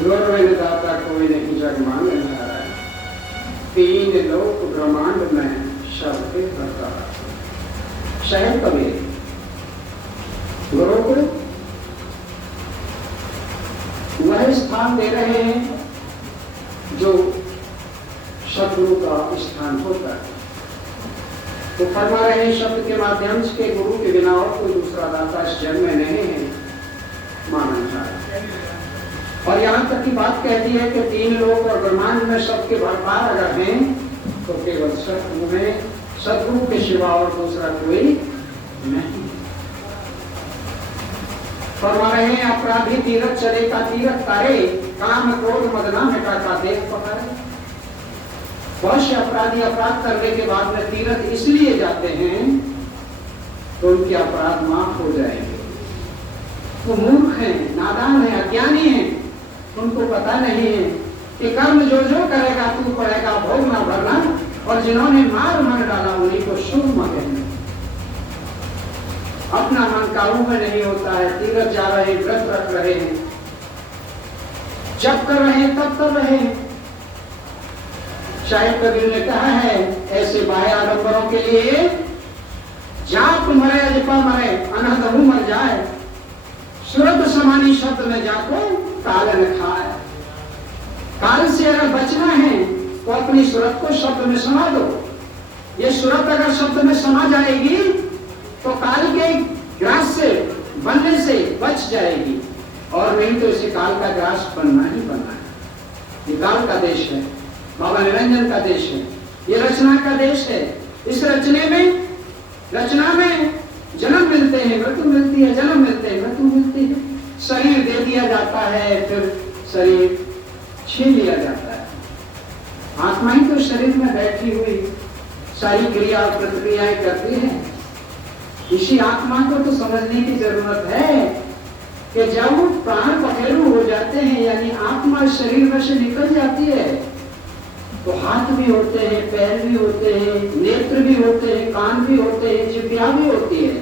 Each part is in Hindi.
गौरव दाता कोई नहीं जग मान है, तीन लोक ब्रह्मांड में शब्द भरता। शायद कभी गुरु को वह स्थान दे रहे हैं जो सदगुरु का स्थान होता है। तो फरमा रहे हैं शब्द के माध्यम से गुरु के बिना और कोई दूसरा दाता इस जन्म में नहीं है माना जाए। और यहाँ तक की बात कहती है कि तीन लोग और ब्रह्मांड में सबके भरपार अगर हैं तो केवल सदगुरु के सिवा और दूसरा कोई नहीं। फरमा रहे हैं अपराधी तीरथ चले का तीरथ तारे, काम क्रोध मदना मिटा का देख पकारे। बहुत से अपराधी अपराध करने के बाद में तीरथ इसलिए जाते हैं तो उनके अपराध माफ हो जाएंगे। वो मूर्ख हैं, नादान हैं, अज्ञानी हैं, उनको पता नहीं है कि कर्म जो जो करेगा तू पड़ेगा भोगना भरना, और जिन्होंने मार डाला उन्हीं को शुभ कहना। अपना मन काबू में नहीं होता है, तीरथ जा रहे, व्रत रख रहे हैं, जब कर रहे हैं तब कर रहे हैं। शायद कबीर ने कहा है ऐसे बाह्य आडंबरों के लिए जाप मरे अजपा मरे अनहद मर जाए, सुरत समानी शब्द में जाको कालन खाए। काल से अगर बचना है तो अपनी सुरत को शब्द में समा दो। ये सुरत अगर शब्द में समा जाएगी तो काल के ग्रास से बनने से बच जाएगी, और नहीं तो इसे काल का ग्रास बनना ही बनना है। ये काल का देश है, बाबा निरंजन का देश है, ये रचना का देश है। इस रचना में जन्म मिलते हैं, मृत्यु मिलती है, जन्म मिलते हैं, मृत्यु मिलती है। शरीर दे दिया जाता है, फिर शरीर छीन लिया जाता है। आत्मा ही तो शरीर में बैठी हुई सारी क्रिया और प्रतिक्रियाएं करती है। इसी आत्मा को तो समझने की जरूरत है कि जब प्राण पखेरु हो जाते हैं, यानी आत्मा शरीर में से निकल जाती है, तो हाथ भी होते हैं, पैर भी होते हैं, नेत्र भी होते हैं, कान भी होते हैं, जिह्वा भी होती है।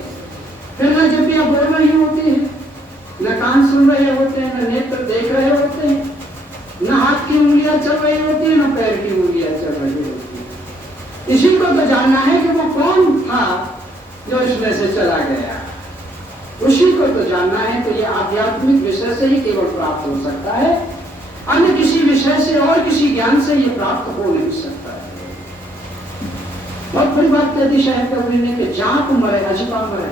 फिर न जिह्वा बोल रही होती है, न कान सुन रहे होते हैं, न नेत्र देख रहे होते हैं, न हाथ की उंगलियां चल रही होती है, न पैर की उंगलियां चल रही होती है। इसी को तो जानना है कि वो कौन था जो इसमें से चला गया, उसी को तो जानना है। तो ये आध्यात्मिक विषय से ही केवल प्राप्त हो सकता है, अन्य किसी विषय से और किसी ज्ञान से ये प्राप्त हो नहीं सकता है। बहुत बड़ी बात कहती शायद कबीर ने कि जाप मरे अजपा मरे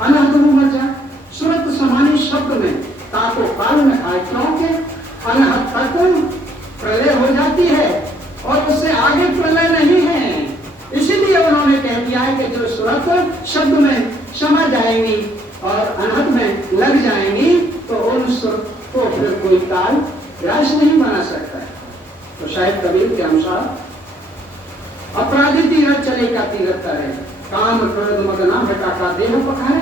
अनहद मर जाए। सुरत समानी शब्द में ताको काल में खाए, क्योंकि अनहद तक प्रलय हो जाती है और उससे आगे प्रलय नहीं है। इसीलिए उन्होंने कह दिया है कि जो सुरत शब्द में समा जाएंगी और अनहद में लग जाएंगी तो उन सुरत को फिर कोई काल ग्रास नहीं बना सकता है। तो शायद कबीर के अनुसार अपराधी तीरथ चले का तीरथ करे, काम क्रोध मदना बेटा का देह पकाए।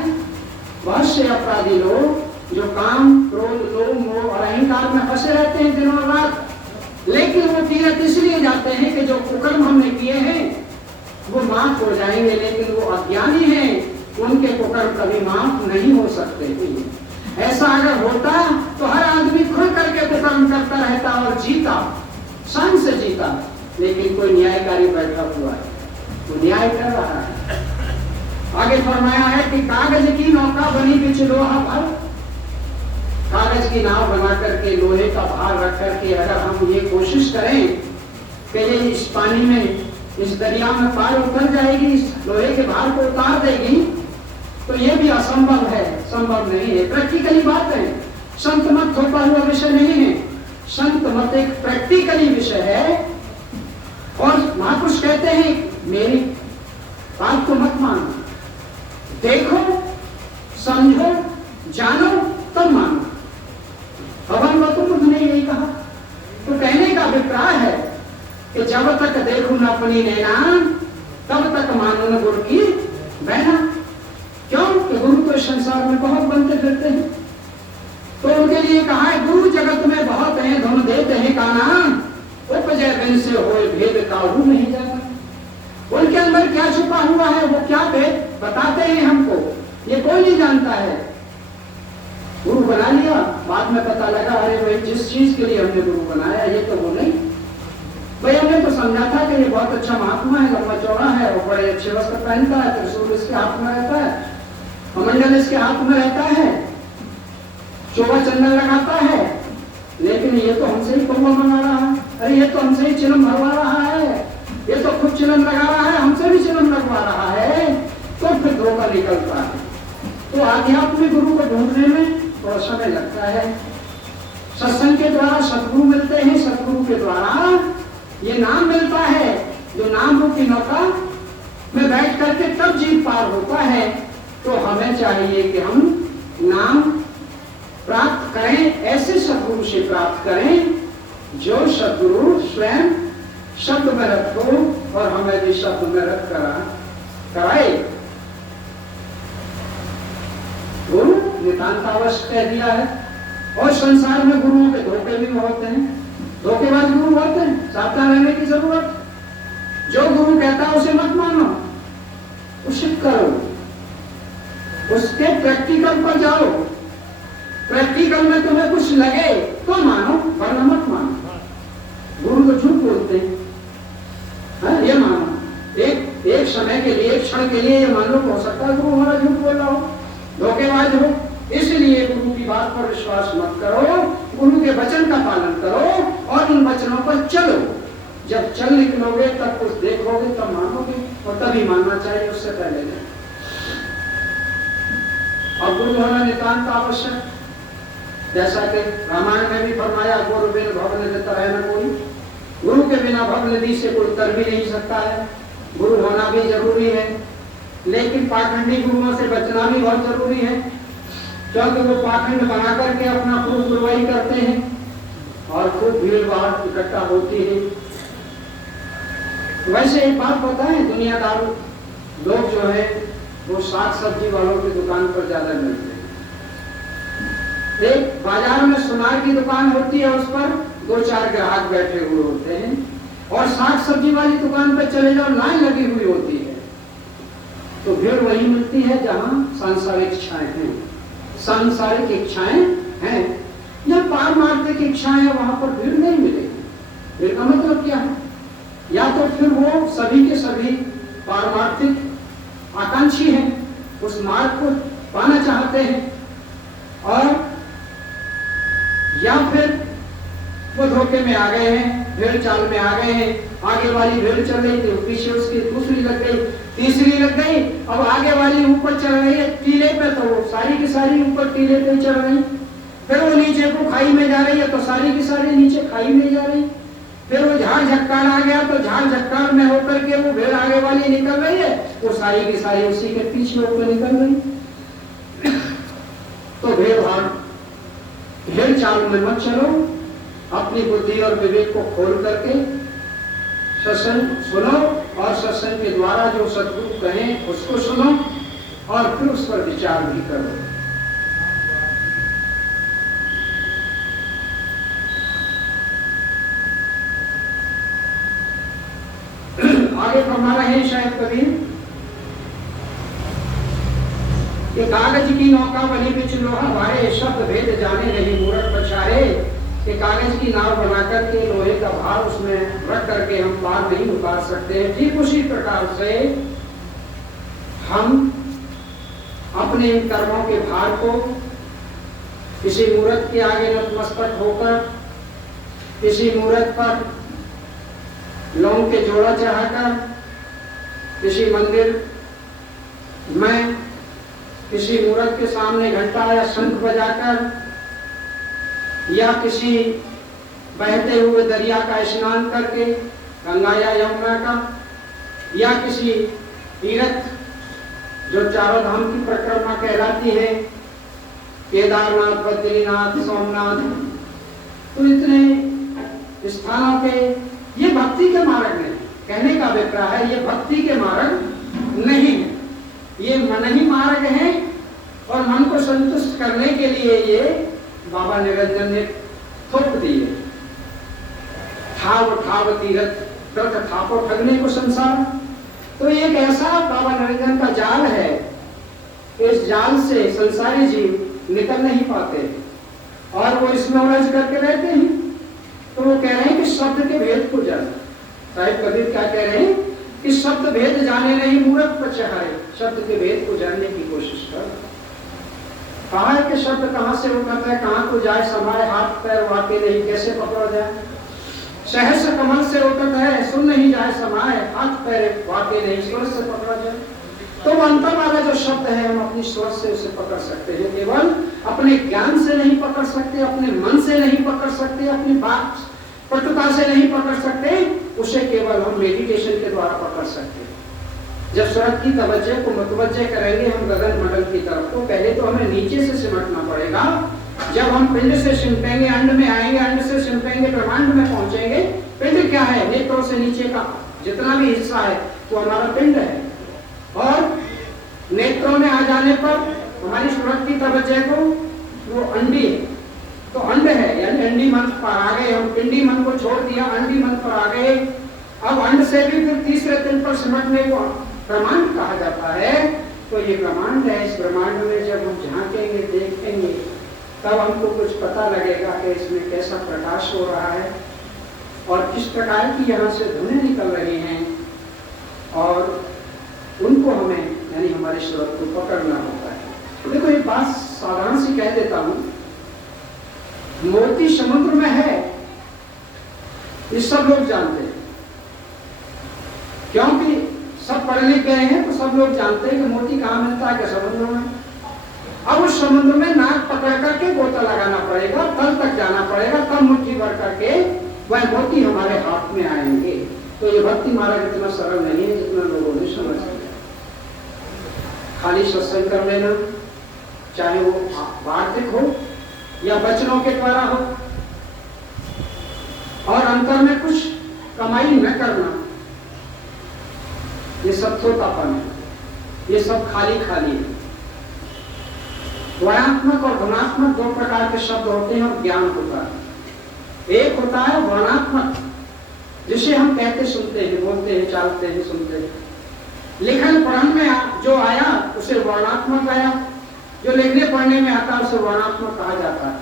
बहुत से अपराधी लोग जो काम क्रोध लोभ मोह और अहंकार में फंसे रहते हैं दिन और रात, लेकिन वो तीरथ इसलिए जाते हैं कि जो कुकर्म हमने किए हैं वो माफ हो जाएंगे, लेकिन वो अज्ञानी हैं, उनके कुकर्म कभी माफ नहीं हो सकते। ऐसा अगर होता तो हर आदमी खुल करके कुकर्म करता रहता और जीता, शान से जीता, लेकिन कोई न्यायकारी बैठा हुआ है, वो न्याय कर रहा है। आगे फरमाया है कि कागज की नौका बनी बिच लोहा भर, कागज की नाव बना करके लोहे का भार रख करके अगर हम ये कोशिश करें कि ये इस पानी में इस दरिया में पार उतर जाएगी, इस लोहे के भार को उतार देगी, तो ये भी असंभव है, संभव नहीं है। प्रैक्टिकली बात है, संत मत थोपा हुआ विषय नहीं है। संत मत एक प्रैक्टिकली विषय है, और महापुरुष कहते हैं मेरी बात को मत मानो, देखो समझो जानो तब मानो। भगवान गौतम बुद्ध ने यही कहा। तो कहने का अभिप्राय है कि जब तक देखो न अपनी नैना तब तक मानो न गुरु की बहना। क्यों कि गुरु तो संसार में बहुत बनते फिरते हैं, तो उनके लिए कहा है गुरु जगत में बहुत है, धुन देते हैं काना, उपजय बिन से होए भेद काहू नहीं जाता। उनके अंदर क्या छुपा हुआ है, वो क्या भेद बताते हैं हमको, ये कोई नहीं जानता है। गुरु बना लिया, बाद में पता लगा अरे भाई जिस चीज के लिए हमने गुरु बनाया ये तो वो नहीं। भाई हमने तो समझा था कि ये बहुत अच्छा महात्मा है, लंबा चौड़ा है और बड़े अच्छे वस्त्र पहनता है, त्रिशूल इसके हाथ में रहता है, कमंडल इसके हाथ में रहता है, चोगा चंदन लगाता है, लेकिन ये तो हमसे ही कौवा मंगा रहा है, अरे ये तो हमसे ही चिलम भरवा रहा है, ये तो खुद चिलम लगा रहा है, हमसे भी चिलम लगवा रहा है, तो फिर धोखा निकलता है। तो आध्यात्मिक गुरु को ढूंढने में थोड़ा समय लगता है। सत्संग के द्वारा सतगुरु मिलते हैं, सतगुरु के द्वारा ये नाम मिलता है, जो नाम रूपी नौका में बैठ करके तब जीव पार होता है। तो हमें चाहिए कि हम नाम प्राप्त करें, ऐसे सतगुरु से प्राप्त करें जो सतगुरु स्वयं शब्द में रख हो और हमें भी शब्द में रख कराए। गुरु नितांत आवश्यक कह दिया है। और संसार में गुरुओं के धोखे भी होते हैं, धोखेबाज गुरु होते हैं, सावधान रहने की जरूरत। जो गुरु कहता है उसे मत मानो, उसे करो, उसके प्रैक्टिकल पर जाओ, प्रैक्टिकल में तुम्हें कुछ लगे तो मानो वरना मत मानो। गुरु तो झूठ बोलते हैं, ये मानो एक समय के लिए, एक क्षण के लिए ये मान लो हो सकता है गुरु हमारा झूठ बोल रहा हो, धोखेबाज हो। इसलिए गुरु की बात पर विश्वास मत करो, गुरु के वचन का पालन करो और उन वचनों पर चलो। जब चल निकलोगे तब कुछ देखोगे तब मानोगे, और तभी मानना चाहिए, उससे पहले नहीं। और गुरु होना नितांत आवश्यक, जैसा कि रामायण में भी फरमाया, गुरु बिन भव निधि रहे न कोई। गुरु के बिना भव निधि से कोई उतर भी नहीं सकता है। गुरु होना भी जरूरी है, लेकिन पाखंडी गुरुओं से बचना भी बहुत जरूरी है, क्योंकि वो पाखंड बना करके अपना खूब गुरुवाई करते हैं और खूब भीड़ भाड़ इकट्ठा होती है। वैसे एक बात बताएं, दुनियादार लोग जो है वो साग सब्जी वालों की दुकान पर ज्यादा मिलते हैं। एक बाजार में सुनार की दुकान होती है, उस पर 2-4 ग्राहक बैठे हुए होते हैं, और साग सब्जी वाली दुकान पर चले जाओ लाइन लगी हुई होती है। तो भीड़ वही मिलती है जहां सांसारिक इच्छाएं हैं, सांसारिक इच्छाएं हैं। जब पारमार्थिक इच्छाएं है वहां पर भीड़ नहीं मिलेगी। भीड़ का मतलब क्या है? या तो फिर वो सभी के सभी पारमार्थिक आकांक्षी हैं, उस मार्ग को पाना चाहते हैं, और या फिर वो धोखे में आ गए हैं, भीड़ चाल में आ गए हैं। आगे वाली भीड़ चल रही थी, पीछे उसकी दूसरी लग गई, तीसरी लग गई, अब आगे वाली ऊपर चढ़ रही है टीले पे, तो वो सारी की सारी ऊपर टीले पे चढ़ रही। फिर वो नीचे को खाई में जा रही है, तो सारी की सारी नीचे खाई में जा रही। फिर वो झाड़ झक्कार आ गया, तो झाड़ झक्कार में होकर के वो भीड़ आगे वाली निकल रही है, वो सारी की सारी उसी के पीछे होकर निकल रही। तो भीड़ चाल में मत चलो, अपनी बुद्धि और विवेक को खोल करके सत्संग सुनो, और सत्संग के द्वारा जो सद्गुरु कहें उसको सुनो, और फिर उस पर विचार भी करो। आगे फरमा रहे हैं शायद कभी कि कागज की नौका बनी बिच लोहा भारे, शब्द भेद जाने नहीं मूरख पछारे। कि कागज की नाव बनाकर के लोहे का भार उसमें रख करके हम पार नहीं उतार सकते। ठीक उसी प्रकार से हम अपने इन कर्मों के भार को किसी मूर्त के आगे नतमस्तक होकर, किसी मूर्त पर लौंग के जोड़ा चढ़ाकर, किसी मंदिर में किसी मूर्त के सामने घंटा या शंख बजाकर, या किसी बहते हुए दरिया का स्नान करके, गंगा या यमुना का, या किसी तीर्थ जो चारों धाम की परिक्रमा कहलाती है, केदारनाथ, बद्रीनाथ, सोमनाथ, तो इतने स्थानों के ये भक्ति के मार्ग नहीं। कहने का अभिप्राय है ये भक्ति के मार्ग नहीं है, ये मन ही मार्ग है, और मन को संतुष्ट करने के लिए ये बाबा निरंजन ने थोप दिए। ठाव ठाव तीरथ तर्थ थापो ठगने को संसार। तो एक ऐसा बाबा निरंजन का जाल है इस जाल से संसारी जीव निकल नहीं पाते और वो इसमें उलझ करके रहते हैं। तो वो कह रहे हैं कि शब्द के भेद को जाने। साहिब कबीर क्या कह रहे हैं कि शब्द भेद जाने नहीं मूर्ख पचहारे, शब्द के भेद को जानने की कोशिश कर। कहा है कि शब्द कहाँ से उठता है, कहाँ को जाए समाये, हाथ पैर वाके नहीं कैसे पकड़ा जाए। सहस कमल से उठत है, सुन नहीं जाए समाये, हाथ पैर वाके नहीं स्वर से पकड़ा जाए। तो अंतर वाला जो शब्द है हम अपनी स्वर से उसे पकड़ सकते हैं, केवल अपने ज्ञान से नहीं पकड़ सकते, अपने मन से नहीं पकड़ सकते, अपनी बात पटुता से नहीं पकड़ सकते, उसे केवल हम मेडिटेशन के द्वारा पकड़ सकते हैं। जब सूरत की तवज्जो को मुतवज्जे करेंगे हम गगन मंडल की तरफ, तो पहले तो हमें नीचे से सिमटना पड़ेगा। जब हम पिंड से सिमटेंगे अंड में आएंगे, अंड से सिमटेंगे ब्रह्मांड में पहुंचेंगे। पिंड क्या है? नेत्रों से नीचे का जितना भी हिस्सा है वो हमारा पिंड है। और नेत्रों में आ जाने पर हमारी सूरत की तवज्जो को वो अंडी है, तो अंड है, यानी अंडी मन पर आ गए हम। पिंडी मन को छोड़ दिया, अंडी मन पर आ गए। अब अंड से भी फिर तीसरे दिन पर सिमटने को ब्रह्मांड कहा जाता है। तो ये ब्रह्मांड है, इस ब्रह्मांड में जब हम झांकेंगे देखेंगे तब हमको कुछ पता लगेगा कि इसमें कैसा प्रकाश हो रहा है और किस प्रकार की यहाँ से धुनें निकल रही हैं, और उनको हमें यानी हमारी सूरत को पकड़ना होता है। देखो एक बात साधारण सी कह देता हूं, मोती समुद्र में है ये सब लोग जानते हैं, क्योंकि सब पढ़ लिख गए हैं तो सब लोग जानते हैं कि मोती कहाँ मिलता है, समुद्र में। अब उस समुद्र में नाक पकड़ करके गोता लगाना पड़ेगा, तल तक जाना पड़ेगा, तब मुट्ठी भर करके वह मोती हमारे हाथ में आएंगे। तो ये भक्ति मार्ग इतना सरल नहीं है जितना लोगों ने समझ लिया। खाली सत्संग कर लेना, चाहे वो वार्तिक हो या वचनों के द्वारा हो, और अंतर में कुछ कमाई न करना, ये सब थोतापन है, ये सब खाली खाली है। वर्णात्मक और गुणात्मक दो प्रकार के शब्द होते हैं और ज्ञान होता है। एक होता है वर्णात्मक, जिसे हम कहते सुनते हैं, बोलते हैं, चालते हैं, सुनते हैं। लिखन पढ़न में जो आया उसे वर्णात्मक आया, जो लिखने पढ़ने में आता उसे वर्णात्मक कहा जाता है।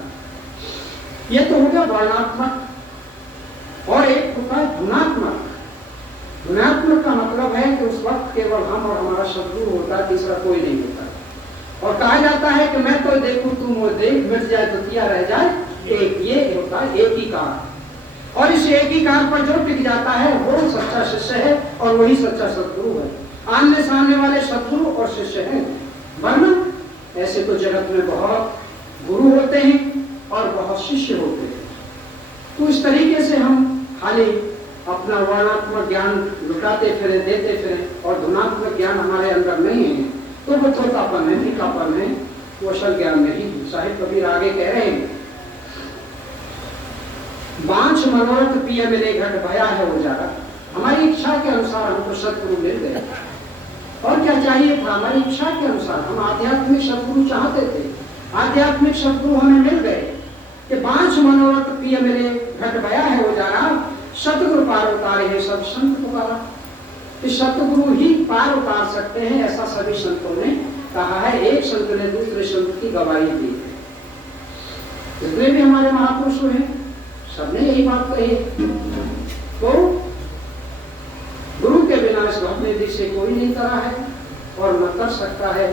यह तो हो गया वर्णात्मक। और एक होता है गुणात्मक। गुणात्मक का मतलब है कि उस वक्त केवल हम और हमारा शत्रु होता है, तीसरा कोई नहीं होता। और कहा जाता है कि मैं तो देखूं तू मोह देख, मिट जाए तो किया रह जाए एक। ये होता है एक ही कार, और इस एक ही कार पर जो टिक जाता है वो सच्चा शिष्य है और वही सच्चा शत्रु है। आमने सामने वाले शत्रु और शिष्य हैं, वरना ऐसे तो जगत में बहुत गुरु होते हैं और बहुत शिष्य होते हैं। तो इस तरीके से हम खाली अपना वर्णात्मक ज्ञान लुटाते फिरे, देते फिरे, और धुनात्मक ज्ञान हमारे अंदर नहीं है, तो वो थोतापन है, नीकापन है, वो असल ज्ञान नहीं। साहिब कबीर आगे कह रहे हैं, बांछ मनोरथ पिय मिले घट भया है उजाला। हमारी इच्छा के अनुसार हमको सतगुरु मिल गए, और क्या चाहिए था? हमारी इच्छा के अनुसार हम आध्यात्मिक सतगुरु चाहते थे, आध्यात्मिक सतगुरु हमें मिल गए कि बांछ मनोरथ पिय मिले घट भया है उजाला, सतगुरु पार उतारे है सब संत पुकारा। कि सतगुरु ही पार उतार सकते हैं, ऐसा सभी संतों ने कहा है। एक संत ने दूसरे संत की गवाही दी है। जितने भी हमारे महापुरुष हैं सबने यही बात कही है। तो गुरु के बिना इस भवनिधि से कोई नहीं तरा है और न कर सकता है।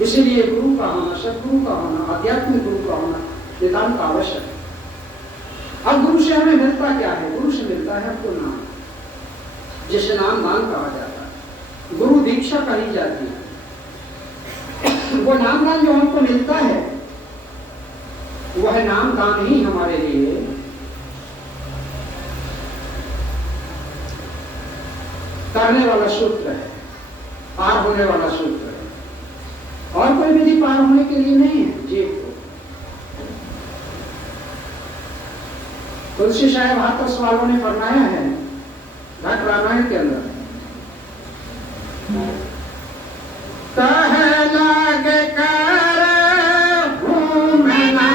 इसीलिए गुरु का होना, सतगुरु का होना, आध्यात्मिक गुरु का होना नितांत आवश्यक है। अब गुरु से हमें मिलता क्या है? गुरु से मिलता है हमको नाम, जिसे नाम दान कहा जाता है, गुरु दीक्षा कही जाती है। वो नाम दान जो हमको मिलता है वह नाम दान ही हमारे लिए करने वाला सूत्र है, पार होने वाला सूत्र है, और कोई विधि पार होने के लिए नहीं है जीव को। तुलसी साहब हाथरस वालों ने फरमाया है घट रामायण के अंदर, कह लाग कर घूमना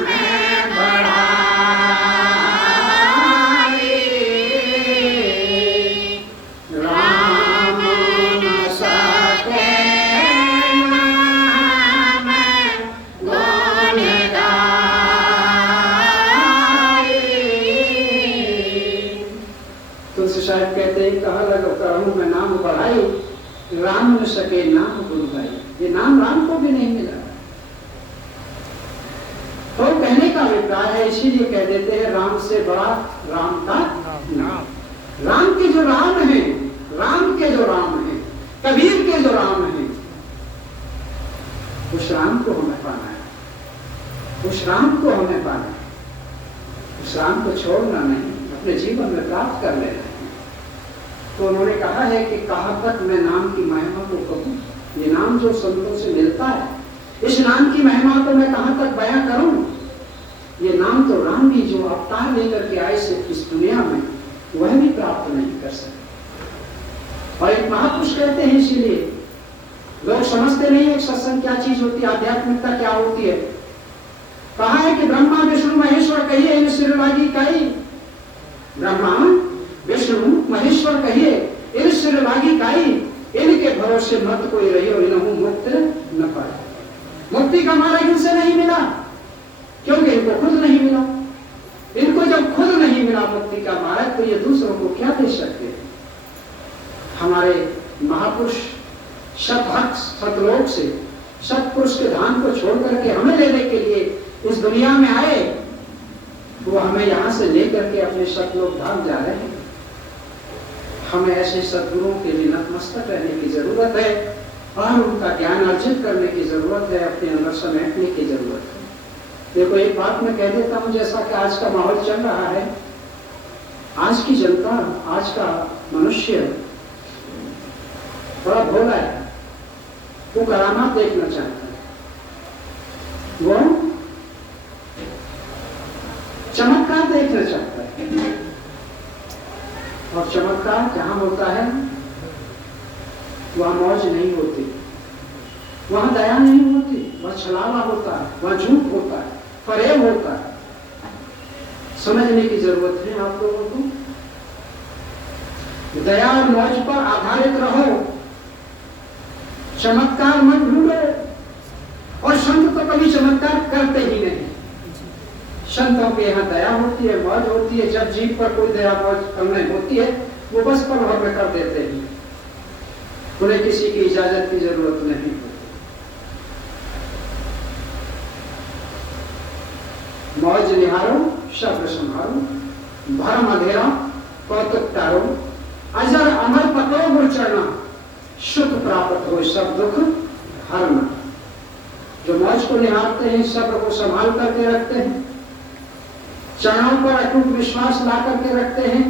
में बड़ाई, राम न सके सके नाम गुरु भाई, ये नाम राम को भी नहीं मिला। तो कहने का अभिप्राय है, इसीलिए कह देते हैं राम से बड़ा राम का नाम। राम के जो राम है, राम के जो राम है, कबीर के जो राम है, उस राम को हमें पाना है, उस राम को हमें पाना है, उस राम को छोड़ना नहीं, अपने जीवन में प्राप्त कर लेना है। तो उन्होंने कहा है कि कहाँ तक मैं नाम की महिमा को कहूँ, ये नाम जो संतों से मिलता है, इस नाम की महिमा को मैं कहाँ तक बयां करूं। ये नाम तो राम भी जो अवतार लेकर के आए से इस दुनिया में, वह भी प्राप्त नहीं कर सके। और एक महापुरुष कहते हैं, इसीलिए लोग समझते नहीं है सत्संग क्या चीज होती है, आध्यात्मिकता क्या होती है। कहा है कि ब्रह्मा विष्णु महेश्वर कहिए इन सिर लागी काई, ब्रह्मा विष्णु महेश्वर कहिए इन सिर लागी काई, इनके भरोसे मत कोई रही और इन्हों मुक्त न पाए। मुक्ति का मार्ग इनसे नहीं मिला, क्योंकि इनको खुद नहीं मिला। इनको जब खुद नहीं मिला मुक्ति का मार्ग, तो ये दूसरों को क्या दे सकते। हमारे महापुरुष सतभक्त सतलोक से सतपुरुष के धाम को छोड़ करके हमें लेने के लिए इस दुनिया में आए, वो हमें यहां से लेकर के अपने सतलोक धाम जा रहे हैं। हमें ऐसे सद्गुरुओं के लिए नतमस्तक रहने की जरूरत है और उनका ज्ञान अर्जित करने की जरूरत है, अपने अंदर समेटने की जरूरत है। देखो एक बात मैं कह देता हूं, जैसा कि आज का माहौल चल रहा है, आज की जनता, आज का मनुष्य बड़ा भोला है, वो करामात देखना चाहता है, वो चमत्कार देखना चाहता है। और चमत्कार जहां होता है वहां मौज नहीं होती, वहां दया नहीं होती, वहां छलावा होता है, वहां झूठ होता है, फरेब होता है। समझने की जरूरत है आप लोगों को। दया और मौज पर आधारित रहो, चमत्कार मत ढूंढो। और संत तो कभी चमत्कार करते ही नहीं। संतों के यहाँ दया होती है, मौज होती है। जब जीव पर कोई दया मौज करने होती है, वो बस पल भर में कर देते हैं, उन्हें किसी की इजाजत की जरूरत नहीं होती। मौज निहारो, शब्द संहारो, भरम अंधेरा कौतुक टारो, अजर अमर पकड़ो गुर चढ़ना, सुख प्राप्त हो सब दुख हरना। जो मौज को निहारते हैं, सब्र को संभाल करके रखते हैं, चरणों पर अटूट विश्वास ला करके रखते हैं,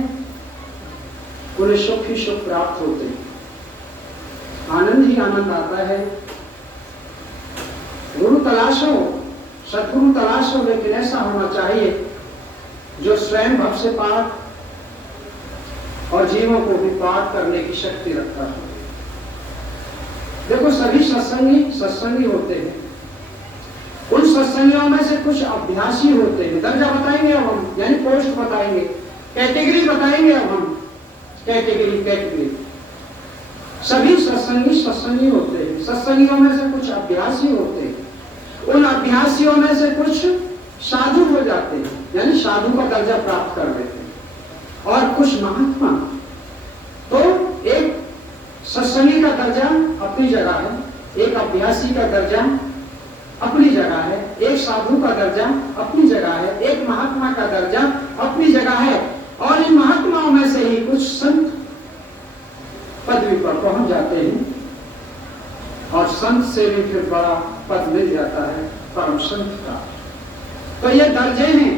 उन्हें सुख ही सुख प्राप्त होते हैं, आनंद ही आनंद आता है। गुरु तलाशो, सदगुरु तलाशो, लेकिन ऐसा होना चाहिए जो स्वयं भव से पार और जीवों को भी पार करने की शक्ति रखता है। देखो सभी सत्संगी होते हैं, उन सत्संगियों में से कुछ अभ्यासी होते हैं। दर्जा बताएंगे अब हम, यानी पोस्ट बताएंगे, कैटेगरी बताएंगे अब हम, कैटेगरी। सभी सत्संगी होते हैं। सत्संगियों में से कुछ अभ्यासी होते हैं, उन अभ्यासियों में से कुछ साधु हो जाते हैं, यानी साधु का दर्जा प्राप्त कर लेते हैं, और कुछ महात्मा। तो एक सत्संगी का दर्जा अपनी जगह है, एक अभ्यासी का दर्जा अपनी जगह है, एक साधु का दर्जा अपनी जगह है, एक महात्मा का दर्जा अपनी जगह है। और इन महात्माओं में से ही कुछ संत पदवी पर पहुंच जाते हैं, और संत से भी फिर बड़ा पद मिल जाता है, परम संत का। तो ये दर्जे हैं,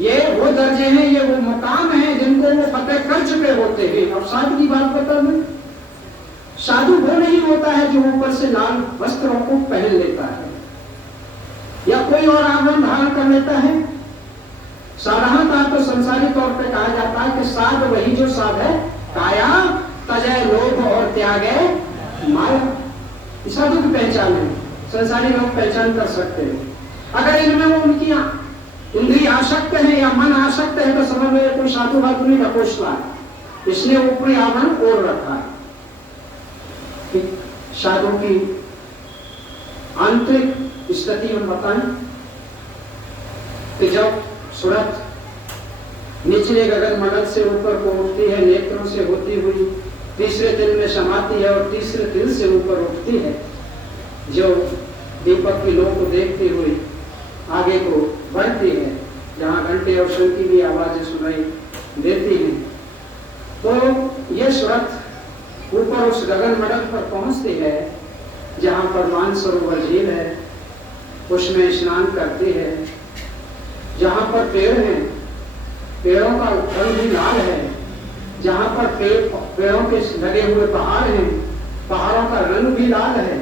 ये वो दर्जे हैं, ये वो मुकाम हैं जिनको वो फतेह कर चुके होते हैं। अब साधु की बात बता दें, साधु वो नहीं होता है जो ऊपर से लाल वस्त्रों को पहन लेता है या कोई और आभूषण धारण कर लेता है। साधारणतः तो संसारी तौर पे कहा जाता है कि साध वही जो साध है काया, तजय लोभ और त्यागे माया। साधु की पहचान है, संसारी लोग पहचान कर सकते हैं। अगर इनमें वो उनकी इंद्रिय आसक्त है या मन आसक्त है, तो समझ लो कोई साधु बाधु नहीं ढकोसला है, इसने ऊपरी आवरण ओढ़ रखा है। साधु की आंतरिक स्थिति हम बताएं कि जब सूरत निचले गगन मंडल से ऊपर को उठती है, नेत्रों से होती हुई तीसरे तिल में समाती है और तीसरे तिल से ऊपर उठती है, जो दीपक की लौ को देखते हुए आगे को बढ़ती है, जहाँ घंटे और शंख की भी आवाजें सुनाई देती हैं। तो ये सुरत ऊपर उस गगन मंडल पर पहुंचती है जहाँ पर मानसरोवर झील है, उसमें स्नान करती है। जहाँ पर पेड़ हैं, पेड़ों का रंग भी लाल है। जहाँ पर पेड़ों के लगे हुए पहाड़ हैं, पहाड़ों का रंग भी लाल है।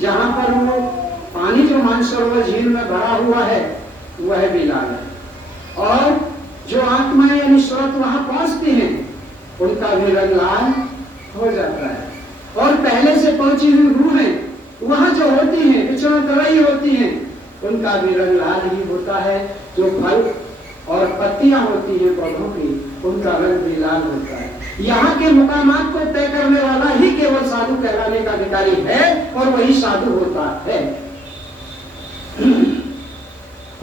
जहाँ पर वो पानी जो मानसरोवर झील में भरा हुआ है वह भी लाल है। और जो आत्माएं यानी सुरत वहां पहुंचती हैं उनका भी रंग लाल हो जाता है। और पहले से पहुंची हुई रूहें वहां जो होती हैं, विचरण कर रही होती हैं, उनका भी रंग लाल ही होता है। जो फल और पत्तियां होती हैं पौधों की, उनका रंग भी लाल होता है। यहाँ के मुकामात को तय करने वाला ही केवल साधु कहलाने का अधिकारी है और वही साधु होता है।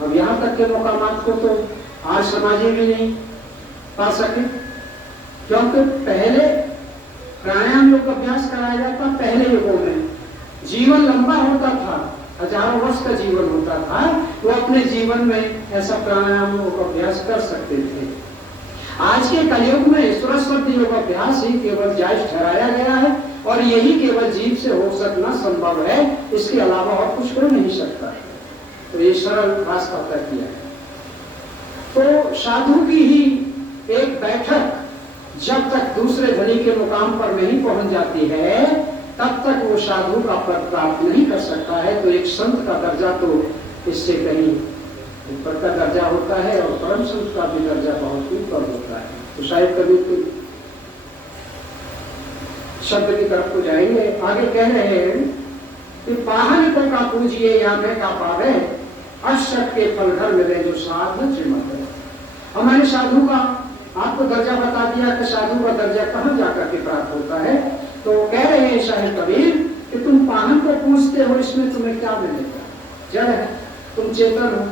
अब यहाँ तक के मुकामात को तो आज समाज भी नहीं पा सके, क्योंकि पहले प्राणायाम योग अभ्यास कराया जाता। पहले युगों में जीवन लंबा होता था, हजारों वर्ष का जीवन होता था, वो अपने जीवन में ऐसा प्राणायाम योग अभ्यास कर सकते थे। आज के कलयुग में सुरस्वत योग अभ्यास ही केवल जायज ठहराया गया है और यही केवल जीव से हो सकना संभव है, इसके अलावा और कुछ हो नहीं सकता। तो ये सरल रास्ता तय किया है। तो साधु की ही एक बैठक जब तक दूसरे धनी के मुकाम पर नहीं पहुंच जाती है, तब तक वो साधु का पद प्राप्त नहीं कर सकता है। तो एक संत का दर्जा तो इससे कहीं ऊपर का दर्जा होता है और परम संत का भी दर्जा बहुत ऊपर होता है। तो शायद कभी तो शब्द की तरफ को जाएंगे। आगे कह रहे हैं कि पाहन को का पूजिए या मैं का पावे, अशक के फल घर मिले जो साधु श्रीमत है। हमारे साधु का आपको दर्जा बता दिया कि साधु का दर्जा कहाँ जाकर के प्राप्त होता है। तो कह रहे हैं शाहिद कबीर कि तुम पाहन को पूजते हो, इसमें तुम्हें क्या मिलेगा? जड़ है, तुम चेतन हो।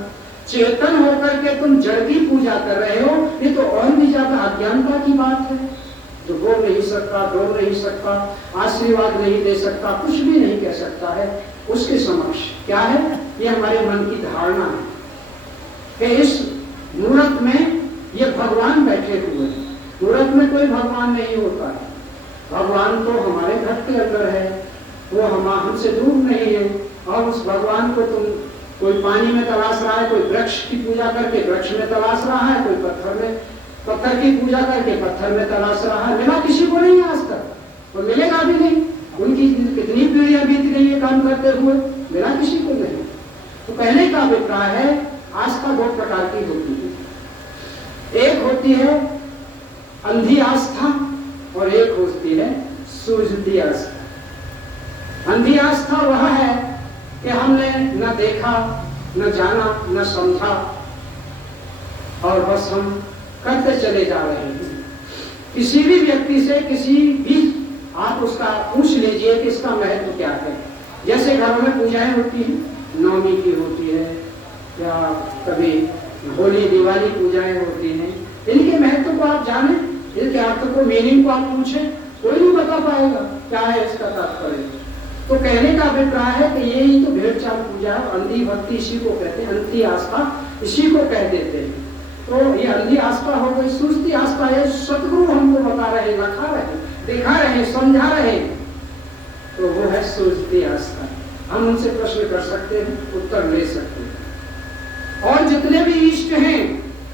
चेतन होकर के तुम जड़ की पूजा कर रहे हो, ये तो और भी ज्यादा अज्ञानता की बात है। जो बोल नहीं सकता, डोल नहीं सकता, आशीर्वाद नहीं दे सकता, कुछ भी नहीं कह सकता है, उसके समक्ष क्या है? ये हमारे मन की धारणा है कि इस मूर्त में ये भगवान बैठे हुए हैं। मूर्त में कोई भगवान नहीं होता है। भगवान तो हमारे घर के अंदर है, वो हमसे दूर नहीं है। और उस भगवान को तुम कोई पानी में तलाश रहा है, कोई वृक्ष की पूजा करके वृक्ष में तलाश रहा है, कोई पत्थर की पूजा करके पत्थर में तलाश रहा है। मिला किसी को नहीं आज तक और मिलेगा भी नहीं। उनकी कितनी पीढ़ियां बीत गई है काम करते हुए, मिला किसी को नहीं। तो कहने का अभिप्राय है आस्था दो प्रकार की होती है। एक होती है अंधी आस्था और एक होती है सूझती आस्था। अंधी आस्था वह है कि हमने न देखा, न जाना, न समझा और बस हम करते चले जा रहे हैं। किसी भी व्यक्ति से किसी भी आप उसका पूछ लीजिए कि इसका महत्व क्या है। जैसे घरों में पूजाएं होती हैं, नवमी की होती है या कभी होली दिवाली पूजाएं होती हैं, इनके महत्व को आप जाने, इनके अर्थ को, मीनिंग को आप पूछे, कोई नहीं बता पाएगा क्या है इसका तात्पर्य। तो कहने का अभिप्राय है कि यही तो भेड़ चाल पूजा है। अंधी भक्ति इसी को कहते हैं, अंधी आस्था इसी को कह देते हैं। तो ये अंधी आस्था हो गई। सूझती आस्था है, सतगुरु हमको बता रहे, लिखा रहे, दिखा रहे, समझा रहे, तो वो है सूझती आस्था। हम उनसे प्रश्न कर सकते हैं, उत्तर ले सकते हैं। और जितने भी इष्ट हैं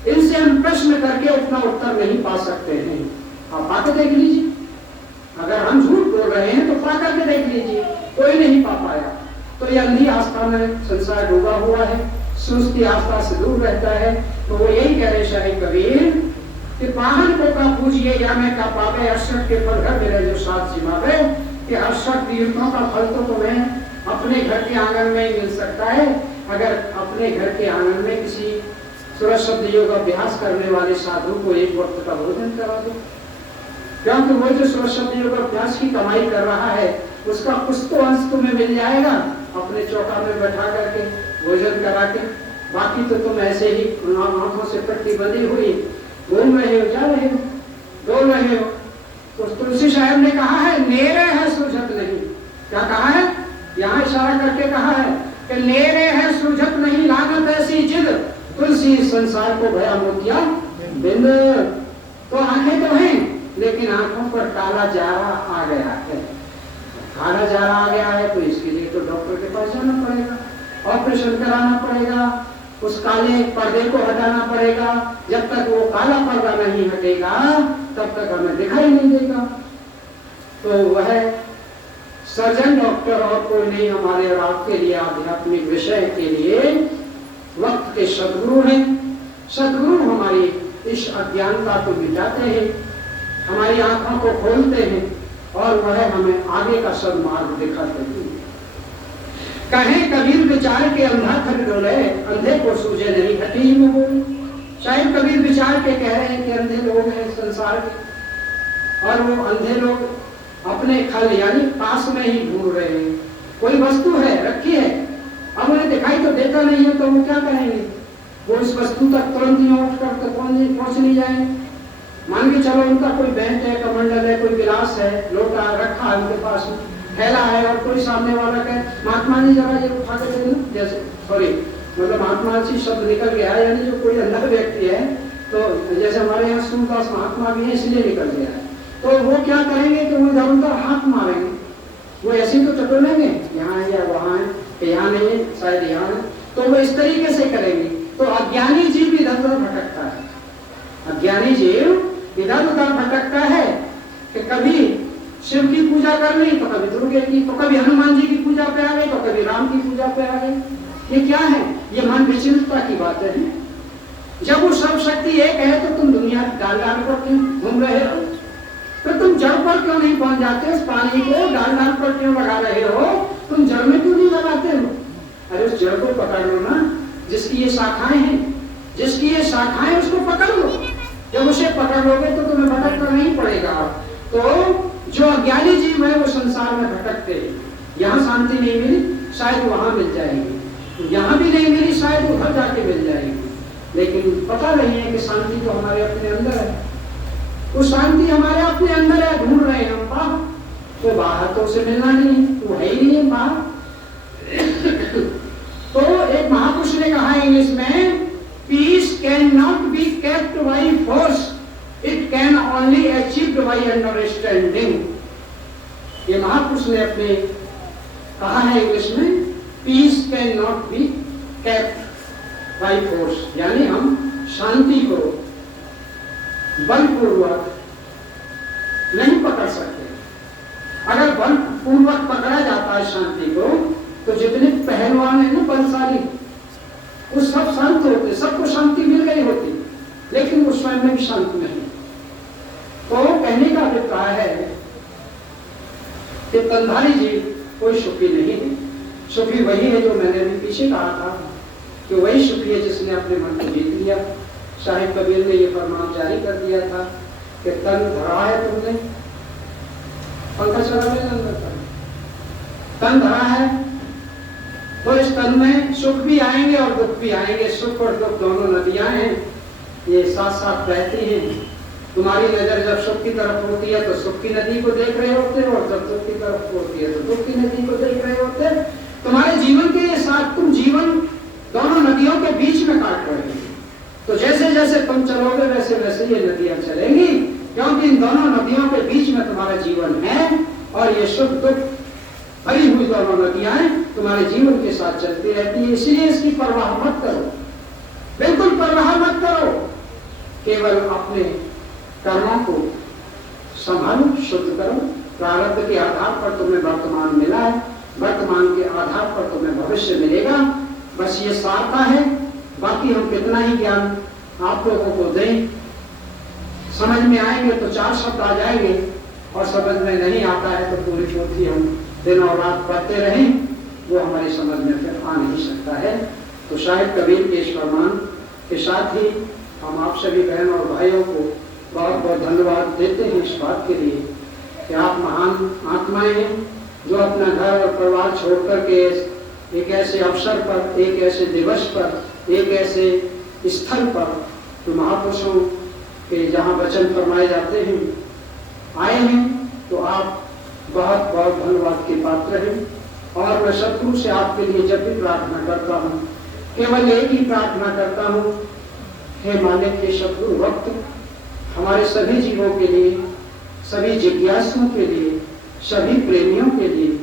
इनसे हम प्रश्न करके उतना उत्तर नहीं पा सकते हैं। आप पाकर देख लीजिए, अगर हम झूठ बोल रहे हैं तो पा करके देख लीजिए, कोई नहीं पा पाया। तो ये अंधी आस्था में संसार डूबा हुआ है, सूझती आस्था से दूर रहता है। तो वो यही कह रहे शाहिद कबीर कि पाहन को का पूजिए या मैं का पावे, अशक के फल घर मेरे जो साथ जिमावे। कि अशक तीर्थों का फल तो तुम्हें अपने घर के आंगन में ही मिल सकता है, अगर अपने घर के आंगन में किसी सूरज शब्द योग अभ्यास करने वाले साधु को एक वक्त का भोजन करा दो। क्योंकि वो जो सूरज शब्द योग अभ्यास की कमाई कर रहा है उसका कुछ तो अंश तुम्हें मिल जाएगा अपने चौका में बैठा करके भोजन करा के। बाकी तो तुम ऐसे ही आंखों से पट्टी बंधी हुई घूम रहे हो, जा रहे हो, डोल रहे हो, तो तुलसी साहब ने कहा है नेरे है सुझत नहीं। क्या कहा है? यहाँ इशारा करके कहा है कि नेरे है सुझत नहीं लागत ऐसी जिद, तुलसी संसार को भया मोतिया बिंद। तो आंखें तो हैं लेकिन आंखों पर काला जारा आ गया है। काला जारा आ गया है तो इसके लिए तो डॉक्टर के पास जाना पड़ेगा, ऑपरेशन कराना पड़ेगा, उस काले पर्दे को हटाना पड़ेगा। जब तक वो काला पर्दा नहीं हटेगा तब तक हमें दिखाई नहीं देगा। तो वह सर्जन डॉक्टर और कोई नहीं, हमारे और आपके लिए आध्यात्मिक विषय के लिए वक्त के सदगुरु हैं। सदगुरु हमारी इस अज्ञानता को मिटाते हैं, हमारी आंखों को खोलते हैं और वह हमें आगे का सन्मार्ग दिखाते हैं। कहे कबीर विचार के अंधा थक डोले, अंधे को सूझे नहीं हटी में बोल। शायद कबीर विचार के कह रहे हैं कि अंधे लोग हैं संसार के, और वो अंधे लोग अपने खल यानी पास में ही ढूंढ रहे हैं। कोई वस्तु है रखी है, अब उन्हें दिखाई तो देता नहीं है तो वो क्या करेंगे? वो इस वस्तु तक तुरंत ही उठ कर तो पहुंच नहीं जाए। मान के चलो उनका कोई बेंच है, कमंडल है, कोई गिलास है, लोटा रखा है उनके पास, थैला है, और कोई सामने वाला कहे महात्मा जी जरा ये उठा के देना, जैसे सॉरी मतलब महात्मा जी शब्द निकल गया है, यानी जो कोई अंदर व्यक्ति है, तो जैसे हमारे यहाँ सूरदास महात्मा भी है इसलिए निकल गया है। तो वो क्या करेंगे कि वो इधर उधर हाथ मारेंगे, वो ऐसे तो टटोलेंगे यहाँ है या वहाँ है, यहाँ नहीं है शायद यहाँ है, तो वो इस तरीके से करेंगे। तो अज्ञानी जीव इधर उधर भटकता है, अज्ञानी जीव इधर उधर भटकता है कि कभी शिव की पूजा कर ली तो कभी दुर्गे की, तो कभी हनुमान जी की पूजा पे आ गए तो कभी राम की पूजा पे आ गए। ये क्या है? ये मन विचलितता की बातें हैं। जब वो सब शक्ति एक है तो तुम दुनिया डाल डाल पर क्यों घूम रहे हो? तो तुम जड़ पर क्यों नहीं पहुंच जाते? उस पानी को डाल डाल पर क्यों लगा रहे हो? तुम जड़ में क्यों नहीं लगाते हो? अरे उस जड़ को पकड़ लो ना, जिसकी ये शाखाएं हैं, जिसकी ये शाखाएं उसको पकड़ लो। जब उसे पकड़ लोगे तो तुम्हें भटकना नहीं पड़ेगा। तो जो अज्ञानी जीव है वो संसार में भटकते हैं। यहाँ शांति नहीं मिली शायद वहां मिल जाएगी, यहाँ भी नहीं मिली शायद उधर जाके मिल जाएगी, लेकिन पता नहीं है कि शांति तो हमारे अपने अंदर है। वो शांति हमारे अपने अंदर है, ढूंढ रहे हैं हम बाहर, तो बाहर तो उसे मिलना नहीं, वो है ही नहीं बाहर। तो एक महापुरुष ने कहा इंग्लिश में, piece can not be kept by force, it can only achieved by understanding. ये महापुरुष ने अपने कहा है इंग्लिश में, piece can not be kept by force, यानी हम शांति को बलपूर्वक नहीं पकड़ सकते। अगर बलपूर्वक पकड़ा जाता है शांति को तो जितने पहलवान है ना बलशाली, वो सब शांत होते, सबको शांति मिल गई होती, लेकिन वो स्वयं में भी शांत नहीं। तो कहने का अभिप्राय है कि तंधारी जी कोई सुखी नहीं है। सुखी वही है जो मैंने अभी पीछे कहा था कि वही सुखी है जिसने अपने मन को जीत लिया। साहिब कबीर ने यह फरमान जारी कर दिया था कि तन धरा है तुमने, पंखा चला रहे तन धरा है, तो इस तन में सुख भी आएंगे और दुख भी आएंगे। सुख और दुख दोनों नदियां हैं, ये साथ साथ बहती हैं। तुम्हारी नजर जब सुख की तरफ होती है तो सुख की नदी को देख रहे होते हैं, और जब दुख की तरफ होती है तो दुख की नदी को देख रहे होते हैं। तुम्हारे जीवन के साथ तुम जीवन दोनों नदियों के बीच में काट रहे हो। तो जैसे जैसे तुम चलोगे वैसे वैसे ये नदियां चलेंगी, क्योंकि इन दोनों नदियों के बीच में तुम्हारा जीवन है, और ये सुख दुख भरी हुई दोनों नदियां तुम्हारे जीवन के साथ चलती रहती है। इसलिए इसकी परवाह मत करो, बिल्कुल परवाह मत करो, केवल अपने कर्मों को संभालो, शुद्ध करो। प्रारब्ध के आधार पर तुम्हें वर्तमान मिला है, वर्तमान के आधार पर तुम्हें भविष्य मिलेगा। बस ये सारता है, बाकी हम कितना ही ज्ञान आप लोगों को दें, समझ में आएंगे तो 4 शब्द आ जाएंगे, और समझ में नहीं आता है तो पूरी पोथी हम दिन और रात पढ़ते रहें, वो हमारी समझ में फिर आ नहीं सकता है। तो शायद कबीर के इस फरमान के साथ ही हम आप सभी बहन और भाइयों को बहुत बहुत धन्यवाद देते हैं इस बात के लिए कि आप महान आत्माएं हैं जो अपना घर और परिवार छोड़ करके एक ऐसे अवसर पर, एक ऐसे दिवस पर, एक ऐसे स्थल पर जो महापुरुषों के जहाँ वचन फरमाए जाते हैं आए हैं। तो आप बहुत बहुत धन्यवाद के पात्र हैं। और मैं सतगुरु से आपके लिए जब भी प्रार्थना करता हूँ, केवल एक ही प्रार्थना करता हूँ, हे मालिक के सतगुरु वक्त हमारे सभी जीवों के लिए, सभी जिज्ञासुओं के लिए, सभी प्रेमियों के लिए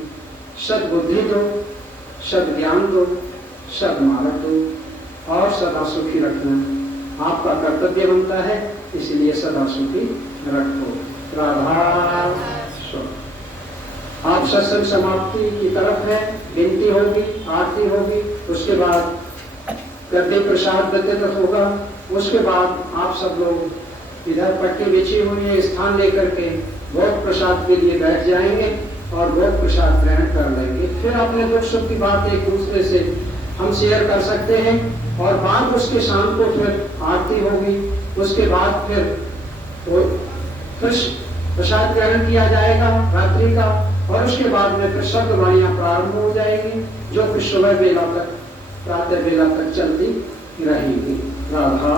सद्बुद्धि दो, सद्ज्ञान दो, सद्मार्ग दो और सदा सुखी रखना आपका कर्तव्य बनता है, इसलिए सदा सुखी रखो। राधा स्वामी। आप सत्संग समाप्ति की तरफ है, विनती होगी, आरती होगी, उसके बाद गद्दे प्रसाद वितरित होगा, उसके बाद आप सब लोग इधर पट्टी बिछी हुई है, स्थान लेकर के भोग प्रसाद के लिए बैठ जाएंगे और भोग प्रसाद ग्रहण कर लेंगे। फिर अपने दुख सुख की बात एक दूसरे से हम शेयर कर सकते हैं और बाद उसके शाम को फिर आरती होगी, उसके बाद फिर प्रसाद ग्रहण किया जाएगा रात्रि का और उसके बाद में फिर शब्द वाणियां प्रारंभ हो जाएगी जो फिर सुबह बेला तक, प्रातः बेला तक चलती रहेंगी। राधा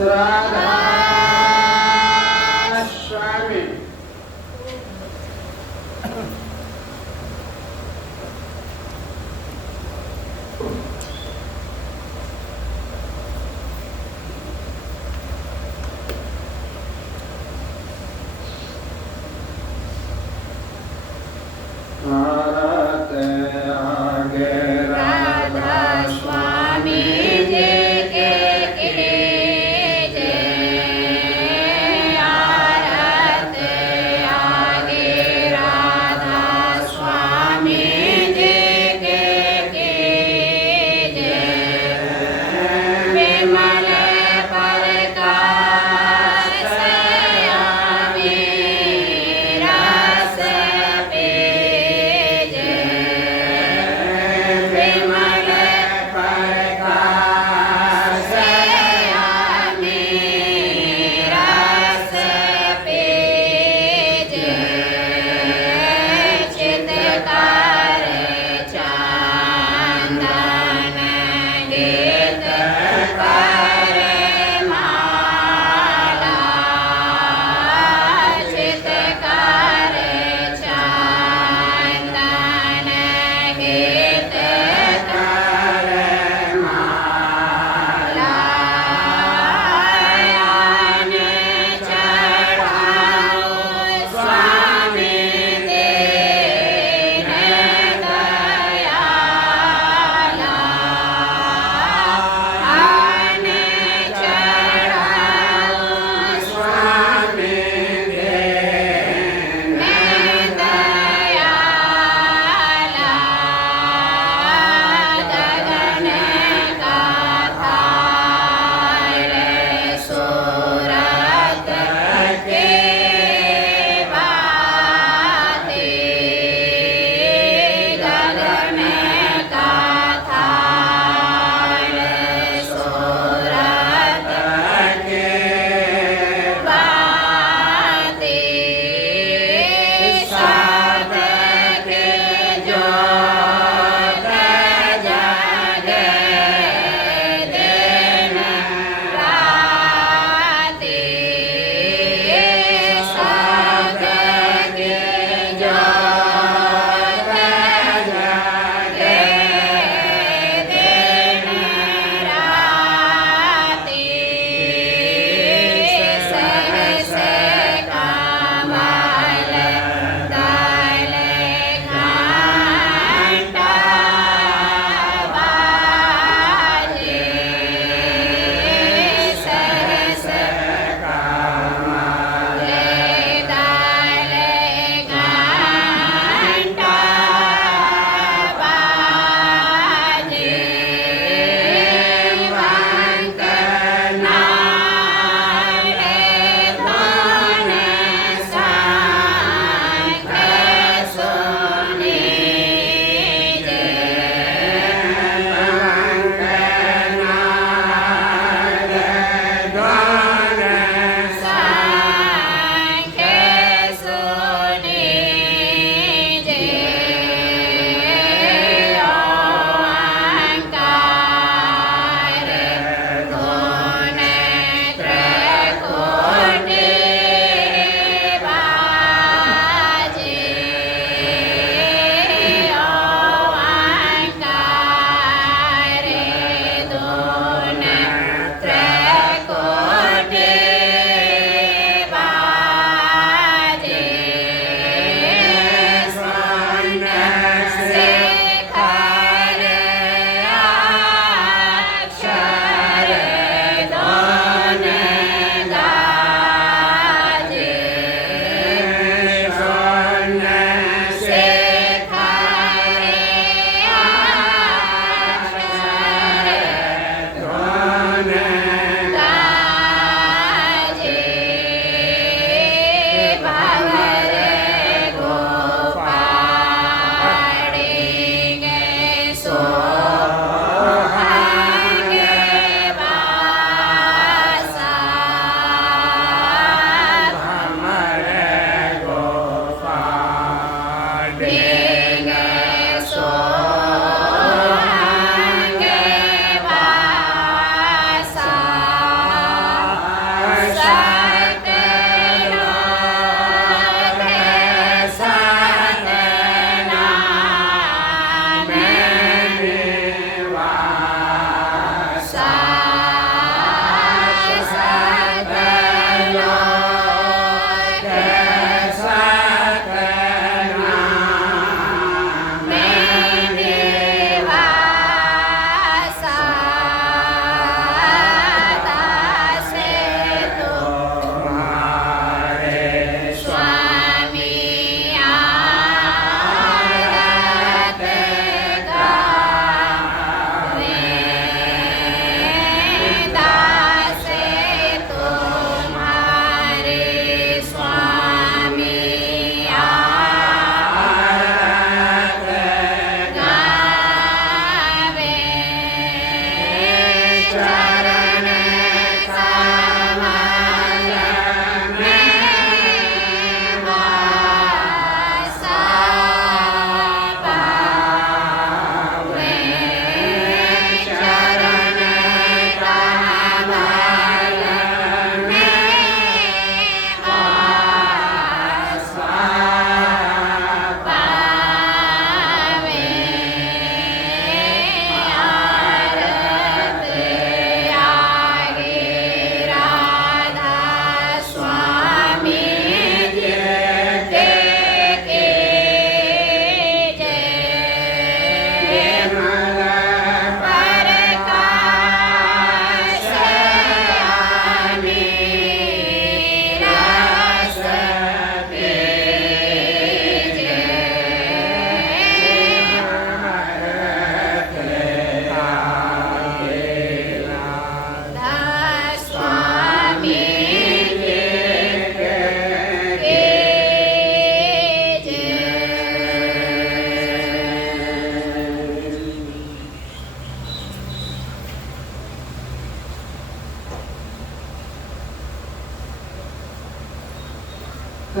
राधा स्वामी। भारत आगे राधा स्वामी जी के जय।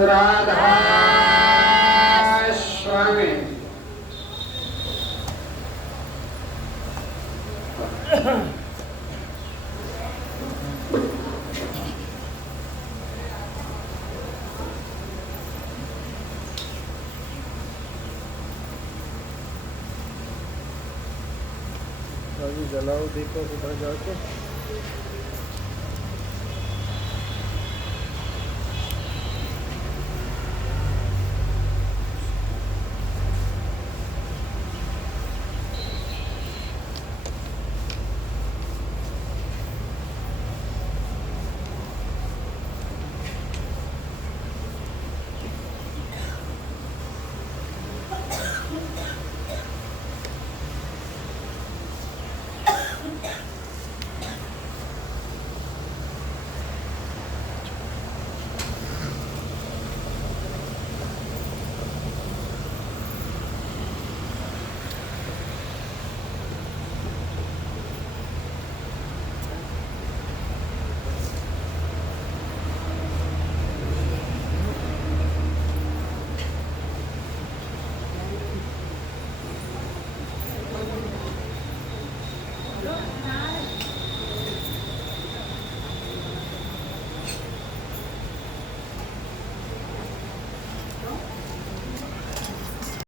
राधा स्वामी। अभी जलाओ, देखो उधर जाके।